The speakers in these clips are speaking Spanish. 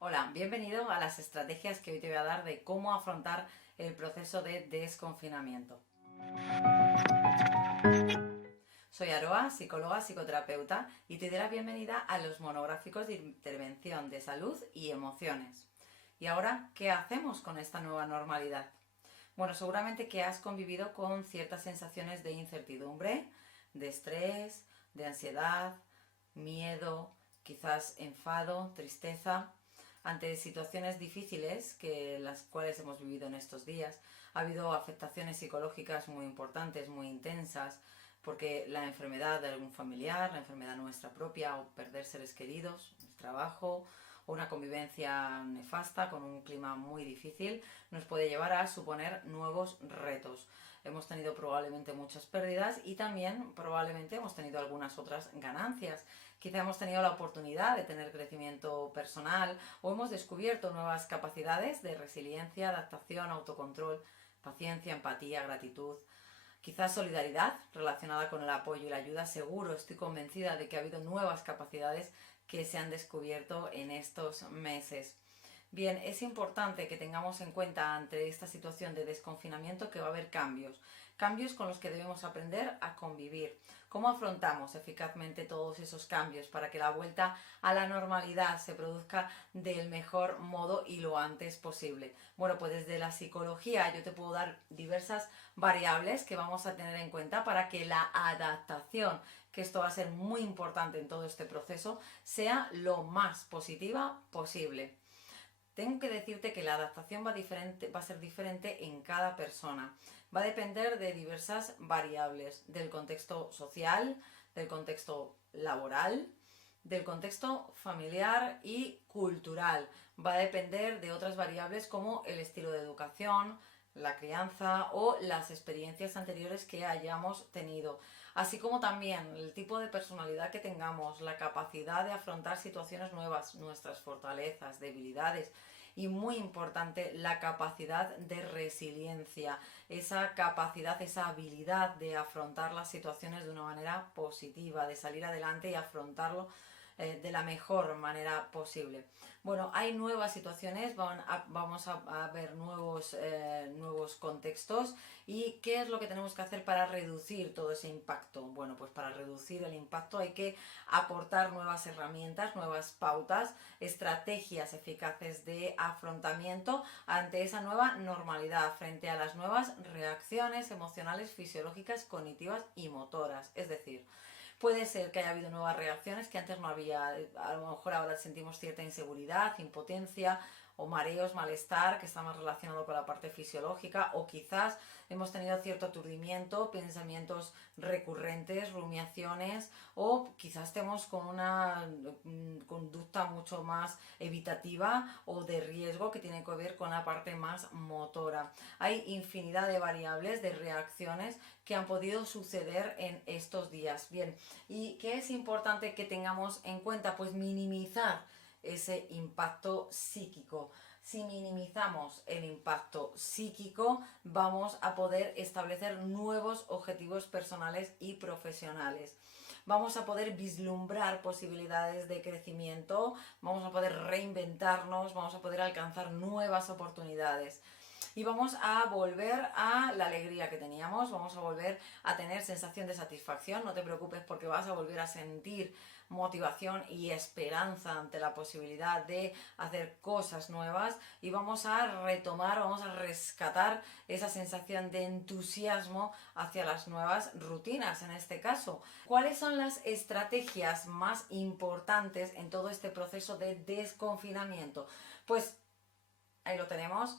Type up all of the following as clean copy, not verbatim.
Hola, bienvenido a las estrategias que hoy te voy a dar de cómo afrontar el proceso de desconfinamiento. Soy Aroa, psicóloga, psicoterapeuta y te doy la bienvenida a los monográficos de intervención de salud y emociones. ¿Y ahora qué hacemos con esta nueva normalidad? Bueno, seguramente que has convivido con ciertas sensaciones de incertidumbre, de estrés, de ansiedad, miedo, quizás enfado, tristeza, ante situaciones difíciles que las cuales hemos vivido en estos días. Ha habido afectaciones psicológicas muy importantes, muy intensas, porque la enfermedad de algún familiar, la enfermedad nuestra propia o perder seres queridos, el trabajo o una convivencia nefasta con un clima muy difícil nos puede llevar a suponer nuevos retos. Hemos tenido probablemente muchas pérdidas y también probablemente hemos tenido algunas otras ganancias. Quizá hemos tenido la oportunidad de tener crecimiento personal o hemos descubierto nuevas capacidades de resiliencia, adaptación, autocontrol, paciencia, empatía, gratitud. Quizás solidaridad relacionada con el apoyo y la ayuda. Seguro, estoy convencida de que ha habido nuevas capacidades que se han descubierto en estos meses. Bien, es importante que tengamos en cuenta ante esta situación de desconfinamiento que va a haber cambios, cambios con los que debemos aprender a convivir. ¿Cómo afrontamos eficazmente todos esos cambios para que la vuelta a la normalidad se produzca del mejor modo y lo antes posible? Bueno, pues desde la psicología yo te puedo dar diversas variables que vamos a tener en cuenta para que la adaptación, que esto va a ser muy importante en todo este proceso, sea lo más positiva posible. Tengo que decirte que la adaptación va a ser diferente en cada persona. Va a depender de diversas variables, del contexto social, del contexto laboral, del contexto familiar y cultural. Va a depender de otras variables como el estilo de educación, la crianza o las experiencias anteriores que hayamos tenido, así como también el tipo de personalidad que tengamos, la capacidad de afrontar situaciones nuevas, nuestras fortalezas, debilidades y muy importante la capacidad de resiliencia, esa capacidad, esa habilidad de afrontar las situaciones de una manera positiva, de salir adelante y afrontarlo de la mejor manera posible. Bueno, hay nuevas situaciones, vamos a ver nuevos contextos y qué es lo que tenemos que hacer para reducir todo ese impacto. Bueno, pues para reducir el impacto hay que aportar nuevas herramientas, nuevas pautas, estrategias eficaces de afrontamiento ante esa nueva normalidad, frente a las nuevas reacciones emocionales, fisiológicas, cognitivas y motoras. Es decir, puede ser que haya habido nuevas reacciones que antes no había. A lo mejor ahora sentimos cierta inseguridad, impotencia o mareos, malestar, que está más relacionado con la parte fisiológica, o quizás hemos tenido cierto aturdimiento, pensamientos recurrentes, rumiaciones, o quizás estemos con una conducta mucho más evitativa o de riesgo que tiene que ver con la parte más motora. Hay infinidad de variables, de reacciones que han podido suceder en estos días. Bien, ¿y qué es importante que tengamos en cuenta? Pues minimizar ese impacto psíquico. Si minimizamos el impacto psíquico, vamos a poder establecer nuevos objetivos personales y profesionales. Vamos a poder vislumbrar posibilidades de crecimiento, vamos a poder reinventarnos, vamos a poder alcanzar nuevas oportunidades. Y vamos a volver a la alegría que teníamos, vamos a volver a tener sensación de satisfacción. No te preocupes porque vas a volver a sentir motivación y esperanza ante la posibilidad de hacer cosas nuevas y vamos a retomar, vamos a rescatar esa sensación de entusiasmo hacia las nuevas rutinas en este caso. ¿Cuáles son las estrategias más importantes en todo este proceso de desconfinamiento? Pues ahí lo tenemos,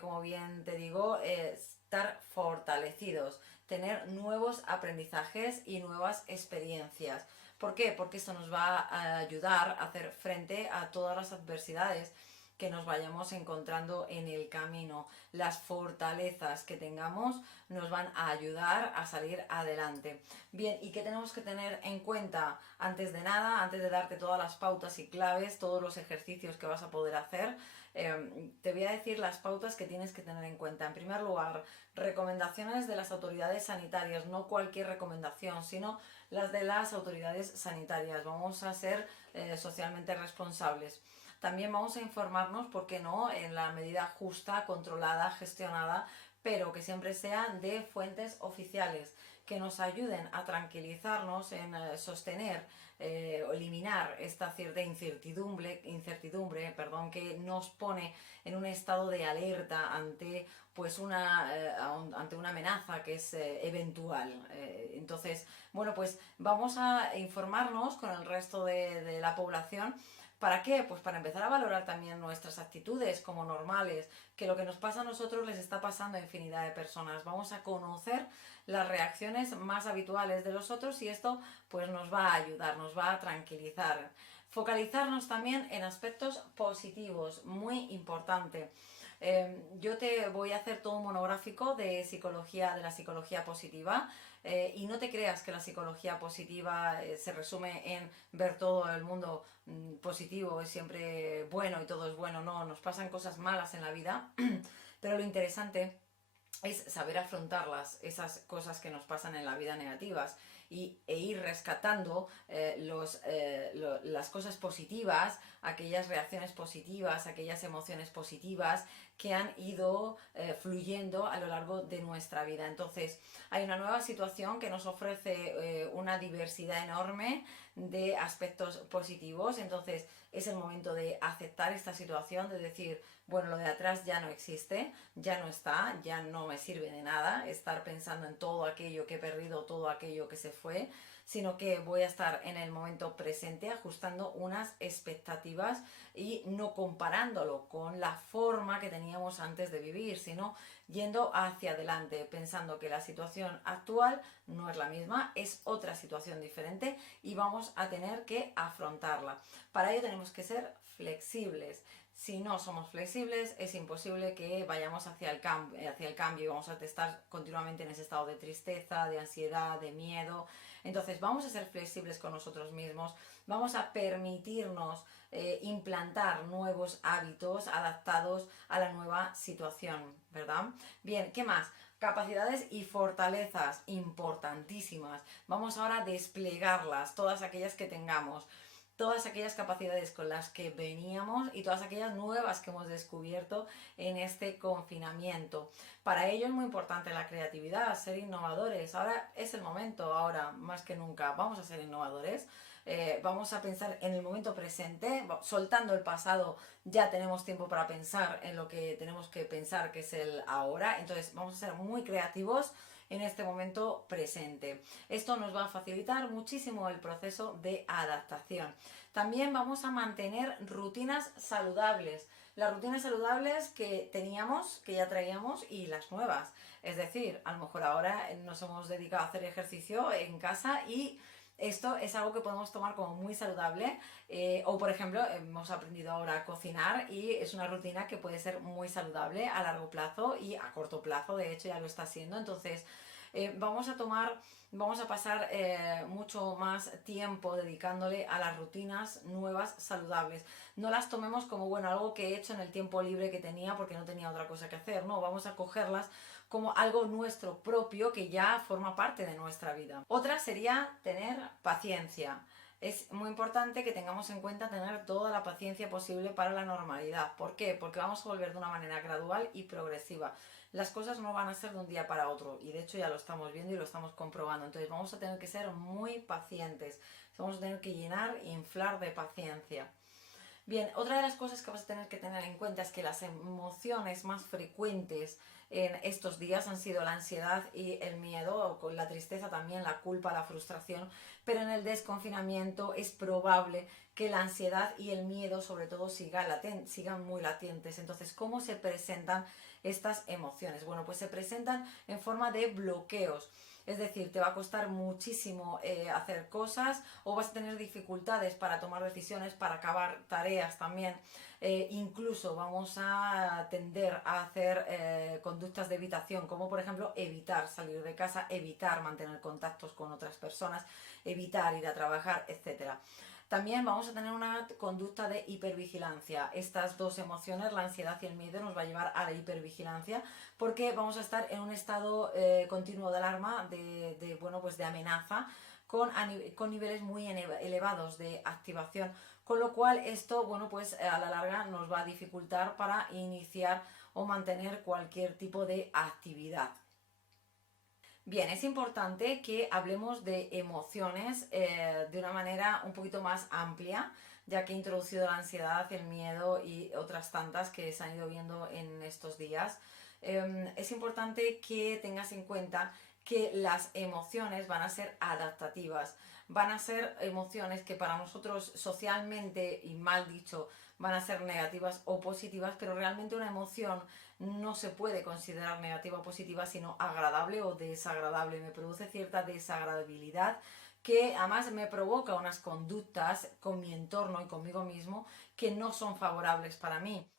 como bien te digo, estar fortalecidos, tener nuevos aprendizajes y nuevas experiencias. ¿Por qué? Porque esto nos va a ayudar a hacer frente a todas las adversidades que nos vayamos encontrando en el camino. Las fortalezas que tengamos nos van a ayudar a salir adelante. Bien, ¿y qué tenemos que tener en cuenta? Antes de nada, antes de darte todas las pautas y claves, todos los ejercicios que vas a poder hacer, te voy a decir las pautas que tienes que tener en cuenta. En primer lugar, recomendaciones de las autoridades sanitarias, no cualquier recomendación, sino las de las autoridades sanitarias. Vamos a ser socialmente responsables. también vamos a informarnos, ¿por qué no?, en la medida justa, controlada, gestionada, pero que siempre sean de fuentes oficiales, que nos ayuden a tranquilizarnos en sostener o eliminar esta cierta incertidumbre, que nos pone en un estado de alerta ante pues ante una amenaza que es eventual. Entonces, bueno, pues vamos a informarnos con el resto de la población. ¿Para qué? Pues para empezar a valorar también nuestras actitudes como normales, que lo que nos pasa a nosotros les está pasando a infinidad de personas. Vamos a conocer las reacciones más habituales de los otros y esto pues nos va a ayudar, nos va a tranquilizar. Focalizarnos también en aspectos positivos, muy importante. Yo te voy a hacer todo un monográfico de la psicología positiva, y no te creas que la psicología positiva se resume en ver todo el mundo positivo, es siempre bueno y todo es bueno. No, nos pasan cosas malas en la vida, pero lo interesante es saber afrontarlas, esas cosas que nos pasan en la vida negativas, e ir rescatando las cosas positivas, aquellas reacciones positivas, aquellas emociones positivas que han ido fluyendo a lo largo de nuestra vida. Entonces, hay una nueva situación que nos ofrece una diversidad enorme de aspectos positivos. Entonces, es el momento de aceptar esta situación, de decir, bueno, lo de atrás ya no existe, ya no está, ya no me sirve de nada estar pensando en todo aquello que he perdido, todo aquello que se fue, sino que voy a estar en el momento presente ajustando unas expectativas y no comparándolo con la forma que teníamos antes de vivir, sino yendo hacia adelante, pensando que la situación actual no es la misma, es otra situación diferente y vamos a tener que afrontarla. Para ello tenemos que ser flexibles. Si no somos flexibles, es imposible que vayamos hacia el cambio y vamos a estar continuamente en ese estado de tristeza, de ansiedad, de miedo. Entonces vamos a ser flexibles con nosotros mismos, vamos a permitirnos implantar nuevos hábitos adaptados a la nueva situación, ¿verdad? Bien, ¿qué más? Capacidades y fortalezas importantísimas. Vamos ahora a desplegarlas, todas aquellas que tengamos, todas aquellas capacidades con las que veníamos y todas aquellas nuevas que hemos descubierto en este confinamiento. Para ello es muy importante la creatividad, ser innovadores. Ahora es el momento, ahora más que nunca, vamos a ser innovadores. Vamos a pensar en el momento presente, soltando el pasado, ya tenemos tiempo para pensar en lo que tenemos que pensar, que es el ahora. Entonces vamos a ser muy creativos en este momento presente. Esto nos va a facilitar muchísimo el proceso de adaptación. También vamos a mantener rutinas saludables. Las rutinas saludables que teníamos, que ya traíamos, y las nuevas. Es decir, a lo mejor ahora nos hemos dedicado a hacer ejercicio en casa y esto es algo que podemos tomar como muy saludable, o por ejemplo hemos aprendido ahora a cocinar y es una rutina que puede ser muy saludable a largo plazo y a corto plazo, de hecho ya lo está siendo. Entonces vamos a pasar mucho más tiempo dedicándole a las rutinas nuevas saludables. No las tomemos como, bueno, algo que he hecho en el tiempo libre que tenía porque no tenía otra cosa que hacer. No, vamos a cogerlas como algo nuestro propio que ya forma parte de nuestra vida. Otra sería tener paciencia. Es muy importante que tengamos en cuenta tener toda la paciencia posible para la normalidad. ¿Por qué? Porque vamos a volver de una manera gradual y progresiva. Las cosas no van a ser de un día para otro y de hecho ya lo estamos viendo y lo estamos comprobando. Entonces vamos a tener que ser muy pacientes. Vamos a tener que llenar e inflar de paciencia. Bien, otra de las cosas que vas a tener que tener en cuenta es que las emociones más frecuentes en estos días han sido la ansiedad y el miedo, o con la tristeza también, la culpa, la frustración, pero en el desconfinamiento es probable que la ansiedad y el miedo sobre todo sigan muy latentes. Entonces, ¿cómo se presentan estas emociones? Bueno, pues se presentan en forma de bloqueos. Es decir, te va a costar muchísimo hacer cosas, o vas a tener dificultades para tomar decisiones, para acabar tareas también. Incluso vamos a tender a hacer conductas de evitación, como por ejemplo evitar salir de casa, evitar mantener contactos con otras personas, evitar ir a trabajar, etcétera. También vamos a tener una conducta de hipervigilancia. Estas dos emociones, la ansiedad y el miedo, nos va a llevar a la hipervigilancia porque vamos a estar en un estado continuo de alarma, de amenaza, con niveles muy elevados de activación con lo cual esto, bueno, pues a la larga nos va a dificultar para iniciar o mantener cualquier tipo de actividad. Bien, es importante que hablemos de emociones de una manera un poquito más amplia, ya que he introducido la ansiedad, el miedo y otras tantas que se han ido viendo en estos días. Es importante que tengas en cuenta que las emociones van a ser adaptativas, van a ser emociones que para nosotros socialmente, y mal dicho, van a ser negativas o positivas, pero realmente una emoción no se puede considerar negativa o positiva, sino agradable o desagradable. Me produce cierta desagradabilidad que además me provoca unas conductas con mi entorno y conmigo mismo que no son favorables para mí.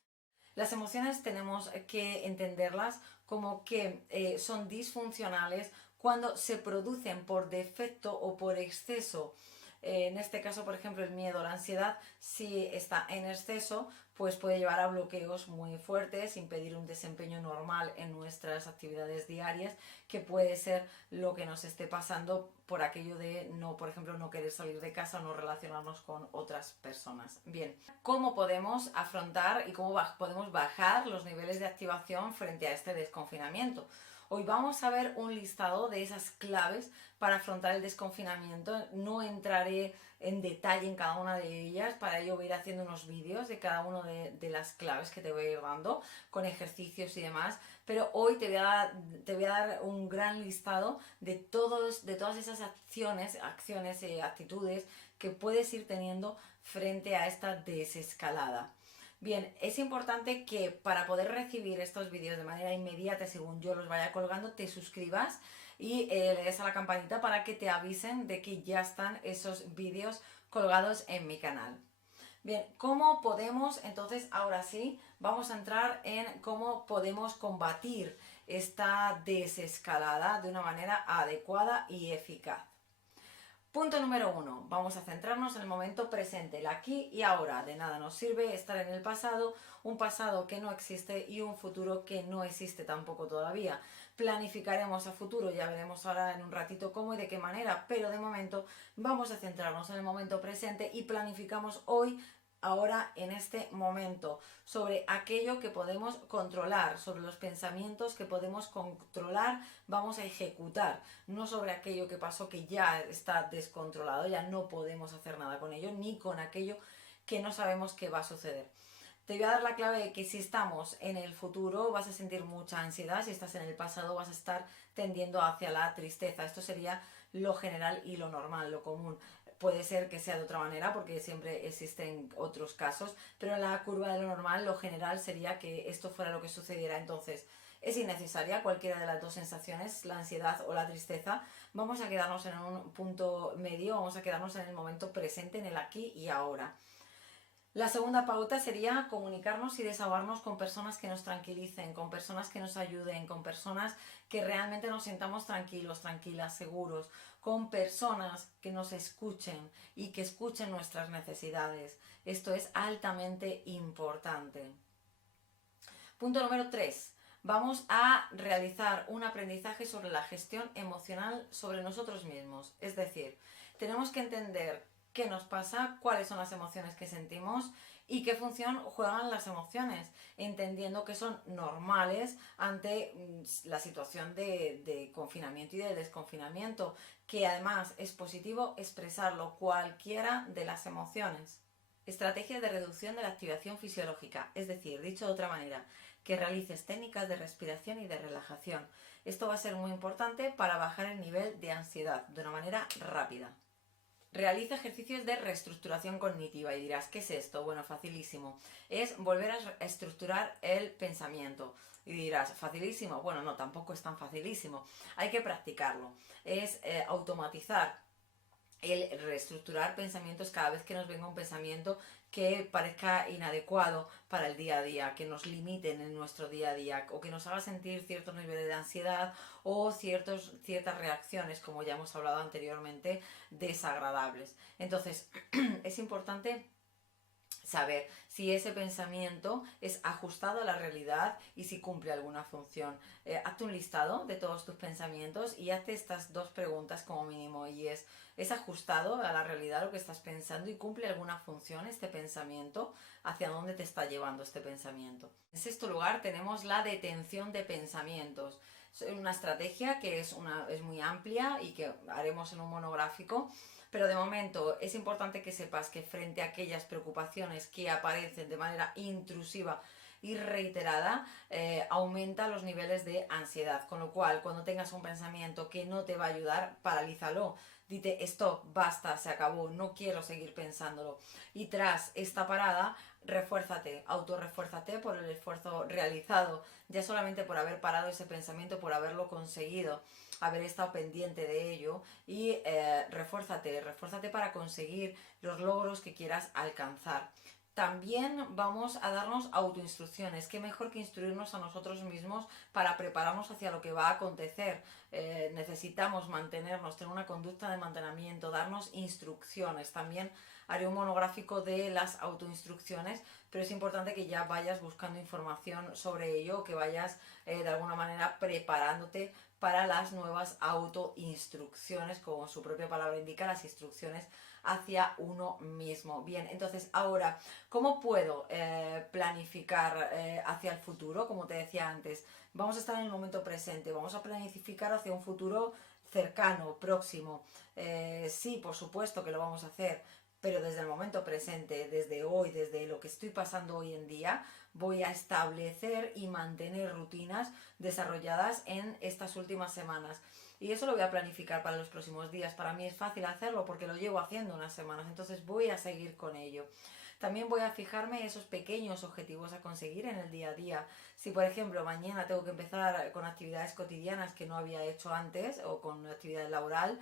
Las emociones tenemos que entenderlas como que son disfuncionales cuando se producen por defecto o por exceso. En este caso, por ejemplo, el miedo o la ansiedad, si está en exceso, pues puede llevar a bloqueos muy fuertes, impedir un desempeño normal en nuestras actividades diarias, que puede ser lo que nos esté pasando por aquello de no, por ejemplo, no querer salir de casa o no relacionarnos con otras personas. Bien, ¿cómo podemos afrontar y cómo podemos bajar los niveles de activación frente a este desconfinamiento? Hoy vamos a ver un listado de esas claves para afrontar el desconfinamiento. No entraré en detalle en cada una de ellas, para ello voy a ir haciendo unos vídeos de cada una de las claves que te voy a ir dando, con ejercicios y demás, pero hoy te voy a dar un gran listado de todas esas acciones y actitudes que puedes ir teniendo frente a esta desescalada. Bien, es importante que para poder recibir estos vídeos de manera inmediata, según yo los vaya colgando, te suscribas y le des a la campanita para que te avisen de que ya están esos vídeos colgados en mi canal. Bien, ¿cómo podemos, entonces ahora sí, vamos a entrar en cómo podemos combatir esta desescalada de una manera adecuada y eficaz? Punto número 1. Vamos a centrarnos en el momento presente, el aquí y ahora. De nada nos sirve estar en el pasado, un pasado que no existe y un futuro que no existe tampoco todavía. Planificaremos a futuro, ya veremos ahora en un ratito cómo y de qué manera, pero de momento vamos a centrarnos en el momento presente y planificamos hoy, ahora, en este momento, sobre aquello que podemos controlar, sobre los pensamientos que podemos controlar, vamos a ejecutar, no sobre aquello que pasó que ya está descontrolado, ya no podemos hacer nada con ello, ni con aquello que no sabemos qué va a suceder. Te voy a dar la clave de que si estamos en el futuro vas a sentir mucha ansiedad, si estás en el pasado vas a estar tendiendo hacia la tristeza. Esto sería lo general y lo normal, lo común. Puede ser que sea de otra manera porque siempre existen otros casos, pero en la curva de lo normal, lo general sería que esto fuera lo que sucediera. Entonces, es innecesaria cualquiera de las dos sensaciones, la ansiedad o la tristeza. Vamos a quedarnos en un punto medio, vamos a quedarnos en el momento presente, en el aquí y ahora. La segunda pauta sería comunicarnos y desahogarnos con personas que nos tranquilicen, con personas que nos ayuden, con personas que realmente nos sintamos tranquilos, tranquilas, seguros, con personas que nos escuchen y que escuchen nuestras necesidades. Esto es altamente importante. Punto número 3. Vamos a realizar un aprendizaje sobre la gestión emocional sobre nosotros mismos. Es decir, tenemos que entender qué nos pasa, cuáles son las emociones que sentimos y qué función juegan las emociones, entendiendo que son normales ante la situación de confinamiento y de desconfinamiento, que además es positivo expresarlo, cualquiera de las emociones. Estrategia de reducción de la activación fisiológica, es decir, dicho de otra manera, que realices técnicas de respiración y de relajación. Esto va a ser muy importante para bajar el nivel de ansiedad de una manera rápida. Realiza ejercicios de reestructuración cognitiva y dirás, ¿qué es esto? Bueno, facilísimo. Es volver a estructurar el pensamiento. Y dirás, ¿facilísimo? Bueno, no, tampoco es tan facilísimo. Hay que practicarlo. Es automatizar el reestructurar pensamientos cada vez que nos venga un pensamiento que parezca inadecuado para el día a día, que nos limiten en nuestro día a día o que nos haga sentir ciertos niveles de ansiedad o ciertas reacciones, como ya hemos hablado anteriormente, desagradables. Entonces, es importante saber si ese pensamiento es ajustado a la realidad y si cumple alguna función. Hazte un listado de todos tus pensamientos y hazte estas dos preguntas como mínimo, y ¿es ajustado a la realidad lo que estás pensando y cumple alguna función este pensamiento? ¿Hacia dónde te está llevando este pensamiento? En sexto lugar tenemos la detención de pensamientos. Es una estrategia que es muy amplia y que haremos en un monográfico, pero de momento es importante que sepas que frente a aquellas preocupaciones que aparecen de manera intrusiva y reiterada, aumenta los niveles de ansiedad. Con lo cual, cuando tengas un pensamiento que no te va a ayudar, paralízalo. Dite, stop, basta, se acabó, no quiero seguir pensándolo. Y tras esta parada, refuérzate, autorrefuérzate por el esfuerzo realizado, ya solamente por haber parado ese pensamiento, por haberlo conseguido, haber estado pendiente de ello, y refuérzate para conseguir los logros que quieras alcanzar. También vamos a darnos autoinstrucciones. Qué mejor que instruirnos a nosotros mismos para prepararnos hacia lo que va a acontecer. Necesitamos mantenernos, tener una conducta de mantenimiento, darnos instrucciones. También haré un monográfico de las autoinstrucciones, pero es importante que ya vayas buscando información sobre ello, que vayas de alguna manera preparándote para las nuevas autoinstrucciones, como su propia palabra indica, las instrucciones hacia uno mismo. Bien, entonces ahora, ¿cómo puedo planificar hacia el futuro? Como te decía antes, vamos a estar en el momento presente, vamos a planificar hacia un futuro cercano, próximo. Sí, por supuesto que lo vamos a hacer, pero desde el momento presente, desde hoy, desde lo que estoy pasando hoy en día, voy a establecer y mantener rutinas desarrolladas en estas últimas semanas. Y eso lo voy a planificar para los próximos días. Para mí es fácil hacerlo porque lo llevo haciendo unas semanas, entonces voy a seguir con ello. También voy a fijarme esos pequeños objetivos a conseguir en el día a día. Si por ejemplo mañana tengo que empezar con actividades cotidianas que no había hecho antes o con actividad laboral,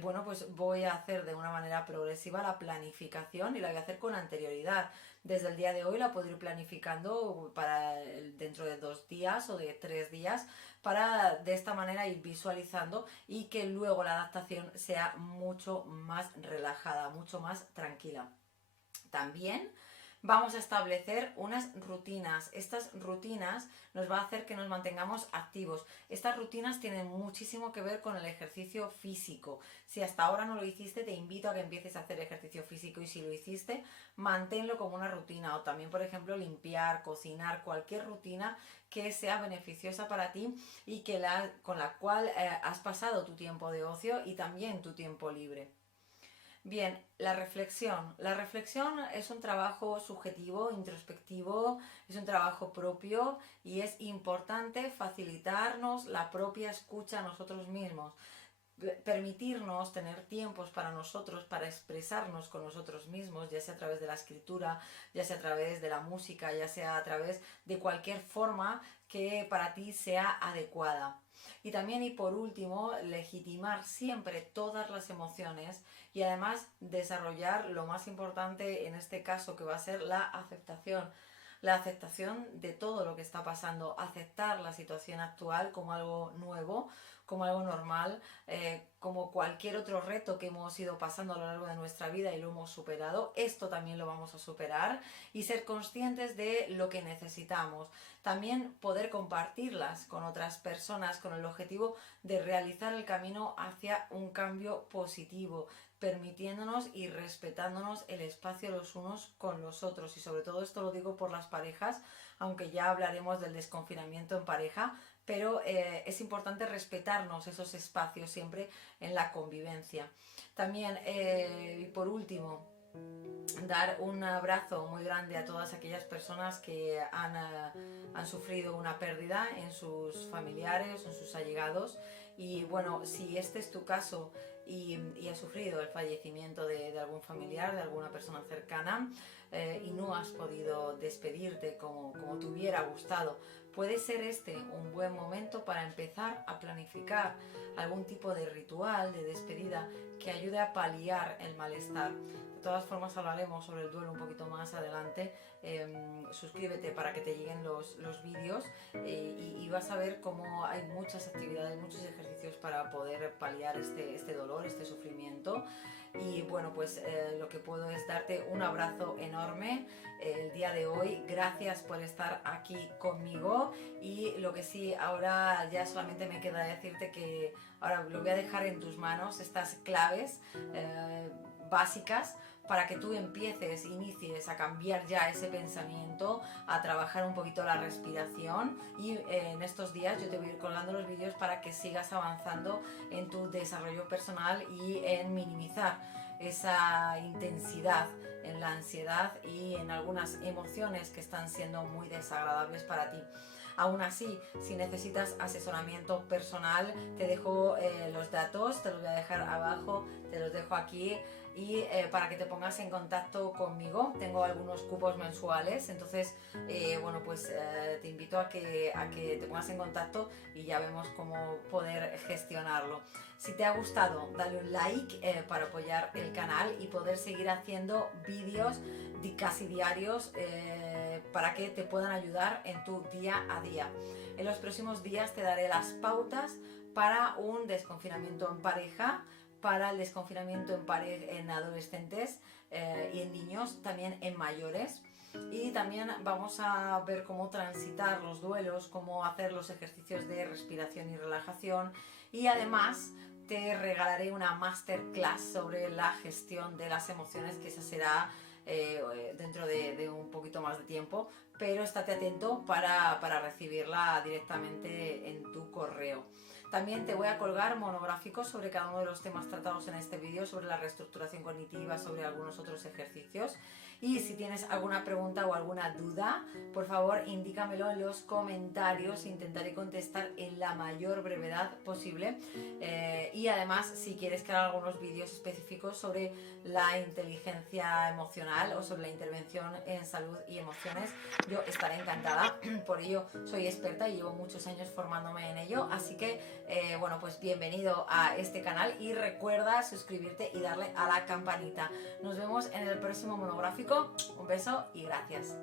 bueno, pues voy a hacer de una manera progresiva la planificación y la voy a hacer con anterioridad. Desde el día de hoy la puedo ir planificando para dentro de 2 días o de 3 días, para de esta manera ir visualizando y que luego la adaptación sea mucho más relajada, mucho más tranquila. También vamos a establecer unas rutinas. Estas rutinas nos va a hacer que nos mantengamos activos. Estas rutinas tienen muchísimo que ver con el ejercicio físico. Si hasta ahora no lo hiciste, te invito a que empieces a hacer ejercicio físico, y si lo hiciste, manténlo como una rutina. O también, por ejemplo, limpiar, cocinar, cualquier rutina que sea beneficiosa para ti y con la cual has pasado tu tiempo de ocio y también tu tiempo libre. Bien, la reflexión. La reflexión es un trabajo subjetivo, introspectivo, es un trabajo propio, y es importante facilitarnos la propia escucha a nosotros mismos. Permitirnos tener tiempos para nosotros, para expresarnos con nosotros mismos, ya sea a través de la escritura, ya sea a través de la música, ya sea a través de cualquier forma que para ti sea adecuada. Y también, y por último, legitimar siempre todas las emociones, y además desarrollar lo más importante en este caso, que va a ser la aceptación. La aceptación de todo lo que está pasando, aceptar la situación actual como algo nuevo, como algo normal, como cualquier otro reto que hemos ido pasando a lo largo de nuestra vida y lo hemos superado. Esto también lo vamos a superar, y ser conscientes de lo que necesitamos. También poder compartirlas con otras personas con el objetivo de realizar el camino hacia un cambio positivo, permitiéndonos y respetándonos el espacio los unos con los otros. Y sobre todo esto lo digo por las parejas, aunque ya hablaremos del desconfinamiento en pareja, pero es importante respetarnos esos espacios siempre en la convivencia. También, y por último, dar un abrazo muy grande a todas aquellas personas que han sufrido una pérdida en sus familiares, en sus allegados. Y bueno, si este es tu caso y has sufrido el fallecimiento de algún familiar, de alguna persona cercana, y no has podido despedirte como te hubiera gustado, puede ser este un buen momento para empezar a planificar algún tipo de ritual de despedida que ayude a paliar el malestar. De todas formas hablaremos sobre el duelo un poquito más adelante. Suscríbete para que te lleguen los vídeos, y vas a ver cómo hay muchas actividades, muchos ejercicios para poder paliar este dolor, este sufrimiento. y bueno, pues lo que puedo es darte un abrazo enorme el día de hoy. Gracias por estar aquí conmigo, y lo que sí, ahora ya solamente me queda decirte que ahora lo voy a dejar en tus manos, estas claves básicas, para que tú inicies a cambiar ya ese pensamiento, a trabajar un poquito la respiración, y en estos días yo te voy a ir colgando los vídeos para que sigas avanzando en tu desarrollo personal y en minimizar esa intensidad en la ansiedad y en algunas emociones que están siendo muy desagradables para ti. Aún así, si necesitas asesoramiento personal, te dejo los datos, te los voy a dejar abajo, te los dejo aquí, y para que te pongas en contacto conmigo. Tengo algunos cupos mensuales, entonces bueno, pues te invito a que te pongas en contacto y ya vemos cómo poder gestionarlo. Si te ha gustado, dale un like para apoyar el canal y poder seguir haciendo vídeos casi diarios para que te puedan ayudar en tu día a día. En los próximos días te daré las pautas para un desconfinamiento en pareja, para el desconfinamiento en adolescentes y en niños, también en mayores. Y también vamos a ver cómo transitar los duelos, cómo hacer los ejercicios de respiración y relajación, y además te regalaré una masterclass sobre la gestión de las emociones, que esa será dentro de un poquito más de tiempo, pero estate atento para recibirla directamente en tu correo. También te voy a colgar monográficos sobre cada uno de los temas tratados en este vídeo, sobre la reestructuración cognitiva, sobre algunos otros ejercicios. Y si tienes alguna pregunta o alguna duda, por favor indícamelo en los comentarios, intentaré contestar en la mayor brevedad posible. Y además, si quieres que haga algunos vídeos específicos sobre la inteligencia emocional o sobre la intervención en salud y emociones, yo estaré encantada. Por ello soy experta y llevo muchos años formándome en ello, así que bueno, pues bienvenido a este canal, y recuerda suscribirte y darle a la campanita. Nos vemos en el próximo monográfico. Un beso y gracias.